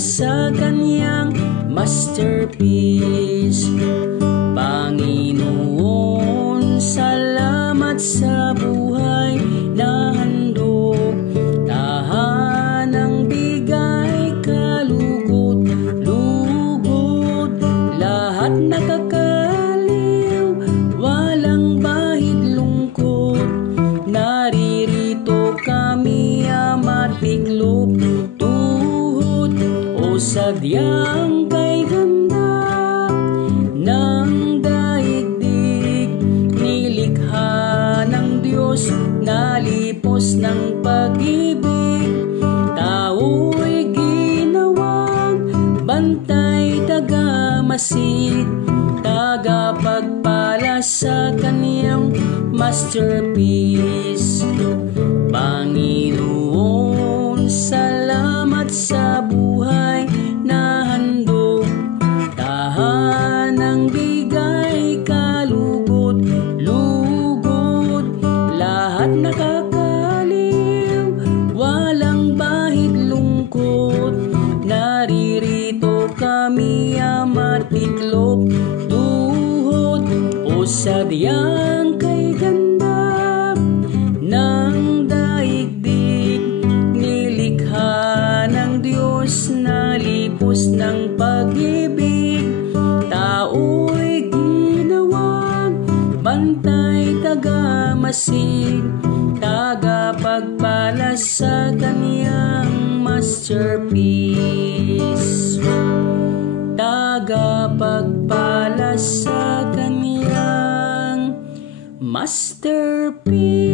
sa kanyang masterpiece. Panginoon, salamat sa buhay na handog, tahanang bigay kalugod-lugod, lahat nakakaliw, walang bahid lungkot. Naririto kami ama't tiklop tuhod, o sadyang kay ganda ng daigdig, nilikha ng Diyos, nalipos ng pag-ibig. Tao'y ginawang bantay, tagamasid, tagapagpala sa kaniyang masterpiece. Panginoon, salamat sa buhay na handog, tahanang bigay kalugod-lugod, lahat nakakaliw, walang bahid lungkot. Naririto kami ama't tiklop tuhod, o sadyang kay ganda ng daigdig, nilikha ng Diyos, nalipos ng pag-ibig. Tao'y ginawang bantay, tagamasid, tagapagpala sa kaniyang masterpiece. Tagapagpala sa kaniyang masterpiece.